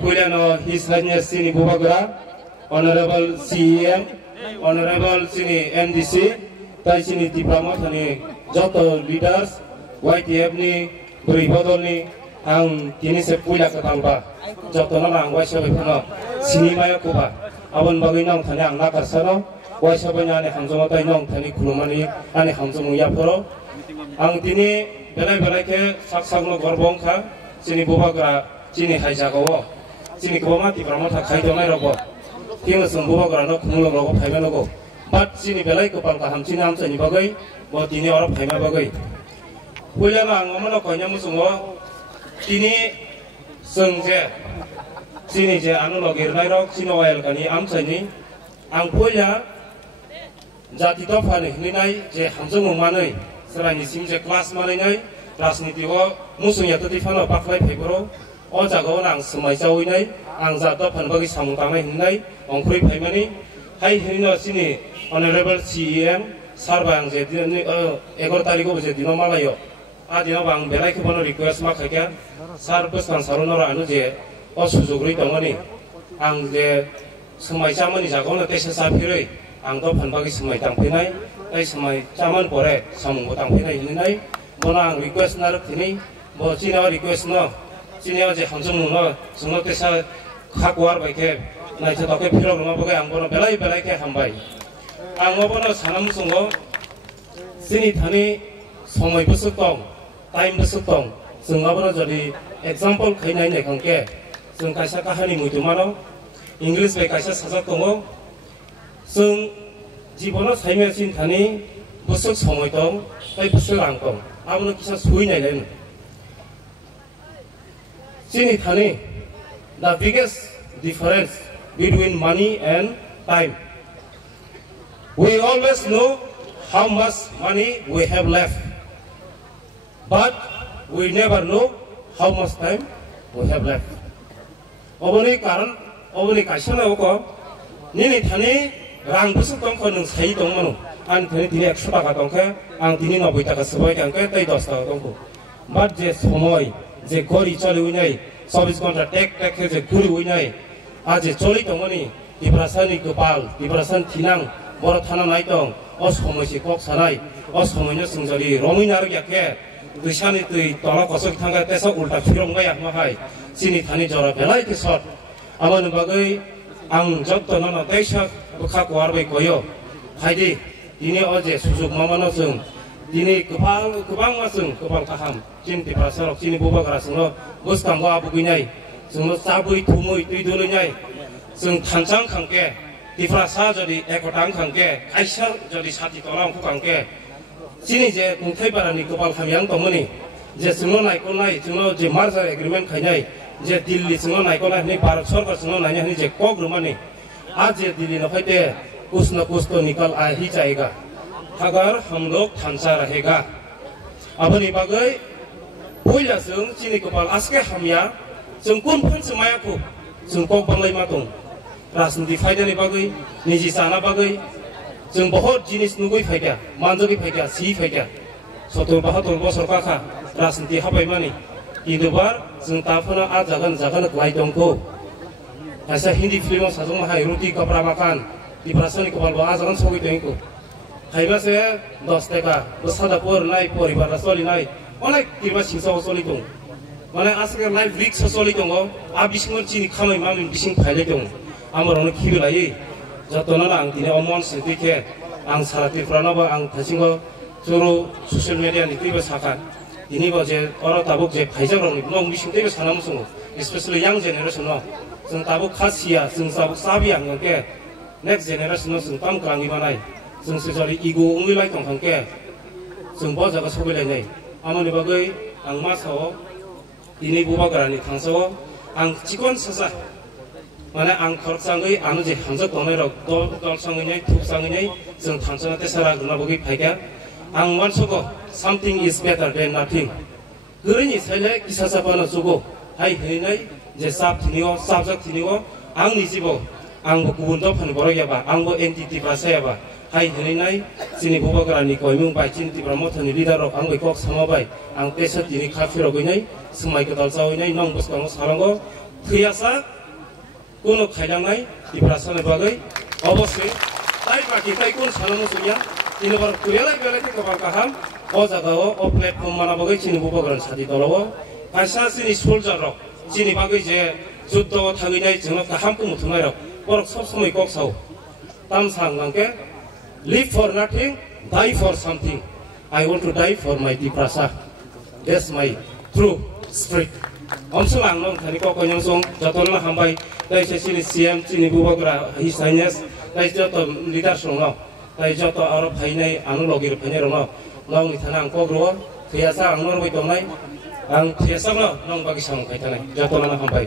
Puilano His Highness Sini Bubagra, Honorable CEM, Honorable Sini MDC, Tai Sini Diplomat ni Joto Leaders, YTF ni Beribadol ni ang kini se puila katalba, Joto na ang Waisya Bipano, Sini Maya Kuba, Awan Bagay nang Tani ang Nakasano, Waisya Banya ni Hamzong Tay nang Tani Kulumani, ani Hamzong Yaporo, ang tini belai-belai ke sak-sakno gorbongka, Sini Bubagra, Sini Haijagawo, Sini Kubama Diplomat Kai Donai Robo. Tiang sembuh kerana kumulong rogo payment rogo. But sini belai kepal kaham sini am seni bagai, buat ini orang payment bagai. Punya nang aman aku hanya musuh ini sengje, sini je anu lagi rok sini oil kani am seni, ang punya jati topan ini nai je hamzung manai, selain ini je kelas manai nai, kelas niti wo musuhnya tu di mana pakai paper. O jago nang semai jauh ini, ang jatuh pan bagi samung tanah ini, ongkri paimani, hai ini sini Honorable CEM, sarbang jadi ni ekor tariku jadi dino malayo, dino bang belai kepono request mak kerja, sarbus kan sarunora anu je, o sujugri tongani, ang je semai zaman ni jago na tesa sapiri, ang to pan bagi semai tangpinai, semai zaman pore samung tangpinai ini, bona ang request narik ini, bo cina request no. Sini aja hamzung nuna, semua desa kakuar baik, naik cetak ke pirog rumah bagai angbono belai-belai ke hambai. Angbono sanam sungguh, sini thani somai besok tong, time besok tong, sungguh jadi example kainai nek angke, sung kaisa kahani mutu mano, English baik kaisa sajak tongo, sung jibono saime sin thani besok somai tong, tai besok angkong, amono kisah sui nai lain. Sini thani, the biggest difference between money and time. We always know how much money we have left, but we never know how much time we have left. Oboni karan, oboni kaisana oko, nini thani rang busuk tongko nung sai tongmanu, an thani tini 100 taka tongke, ang tini 90 taka sebai tongke, tai 10 taka tongko. But je somoy, je gori chali unai, 24 घन्टा टेक जे गुरु उइनाय आज चलि दंमनि दिब्रासानि गोपाल दिब्रासान थिनां बर थाना नाय दं अ समयसे कक सानाय अ समयनो जोंजरि रमिनार याके दुइसानि दै तला कसक थांगा तेसा उल्टा फिरंगा यामाहाय सिनि थानि जरा बेलाय के सट आमानो बागै आं जत्तन न दैसा बखा गवारबाय गयो हायदि दिनै अजे सुजुग मामानो जों दिनै गोबां मासों गोबां गाहाम चिन दिब्रासारक चिनि बुबाग्रा जोंनो बुस्थांगो आबुगैनाय जोंनो चाबै थुमै दै दोलैनाय जों थानचां खांके दिब्रासा जदि एकटां खांके काइसा जदि साथि तलांखौ खांके चिनि जे खुंथाय बारानि गोपाल खामियां दंमोनि जे जोंनो नायखौनाय जोंनो जे मार्जार एग्रिमेन्ट खायनाय जे दिल्ली जोंनो नायखौनाय नै भारत सरकार जोंनो नायनाय जे कक रुमानि आज जे दिल्ली नफायते कुछ न कुछ तो निकल आ ही जाएगा अगर हम लोग थानसा रहेगा अपनी बागै पहिला जों चिनि गोपाल आसके हामिया जों कोन फनसे मायाखौ जों कक बांलाय मा दं राजनीति फायदानि बागै निजि जाना बागै जों बहुत जिनिस नुगै फायदा मानजोगै फायदा सि फायदा 70-72 बसर काखा राजनीति हाबाय मानि किन्तुबार जों ताफोना आ जागोन ग्लाय दंखौ ऐसा हिन्दी फिल्माव साजों हाय रुटि कपड़ा मकान दिब्रासानि गोपाल बा आजागन सगै दंखौ हायबासे 10 टाका बसादापुर नाय परिबार चलिनाय अनेक किबा सिंसाव चलि दं माने आसके लाइफ रिक्स चलि दङ आ बिसिंगर चिनि खामाय मामि बिसिं फायले दं आमरनो खिबिलायै जतना आं दिनै अमन सिटिके आं सारातिफ्रानाबो आं थासिंगो जुरु ससियेल मिडिया नि किबा साखा दिनै बजे अर ताबुक जे फायजाग्रनि नं बिसिं तेबे सानामुसुङ स्पेशली यां जेनेरेशन न जों ताबुक खासिया जों ताबुक साबिया ngके नेक्स्ट जेनेरेशन जों ताम क्लांगि बानाय जों सेजरि इगो उंगि लाय दं खांके जों ब जागा सबिलायनाय आमनि बागै आं मा साव दिनै बुबाग्रानि थांसाव आं चिकन सासा माने आं खरचाङै आं जे हांजा दंनाय रक दलसाङै थुबसाङै जों थांसना तेसारा गुना बगै फायगा आं मानसोगो something is better than nothing गरैनि साइले किसा सापानो जुगो हाय हैनाय जे साब थिनिओ साबजाक थिनिओ आं निजिबो आंबो गुबुन द फान बरयाबा आंबो एनटिटि बासायाबा हाय हैनाय जोंनि बुबाग्रानि गयमुं बायचिन तिब्रा मथनि लिडार आंबो कक समाबाय आं तेसा दिनै खाफिराव गैनाय समाय गदाल जावैनाय नं बसकांगो सालांगो थैयासा কোনো খাইলাंनाय दिप्रासानि बागै अबसे ताइ बाखि ताइ कोन साननो सुया तिनबार कुयालाय बेलाय गोबां गाहाम अ जागाव अ प्लेटफर्म माना बागै चिनि बुबग्रान सादि दलाव खायसा चिनि सोल्जार रक चिनि बागै जे जुद्ध थागैनाय जोंनो गाहामखौ मुथुमनाय रक बरक सब समय कक साव ताम सांगांके live for nothing die for something I want to die for my diprasa that's my true spirit omslang nong thani ko konyong song jatolna hambai dai se sini CM chini bubagra his highness dai joto leader song no dai joto aro phainai anu logir phainai rong no nong ni thana ang ko gro thiyasa ang nor bai tongnai ang thiyasa no nong bagi sam khai tanai jatolna hambai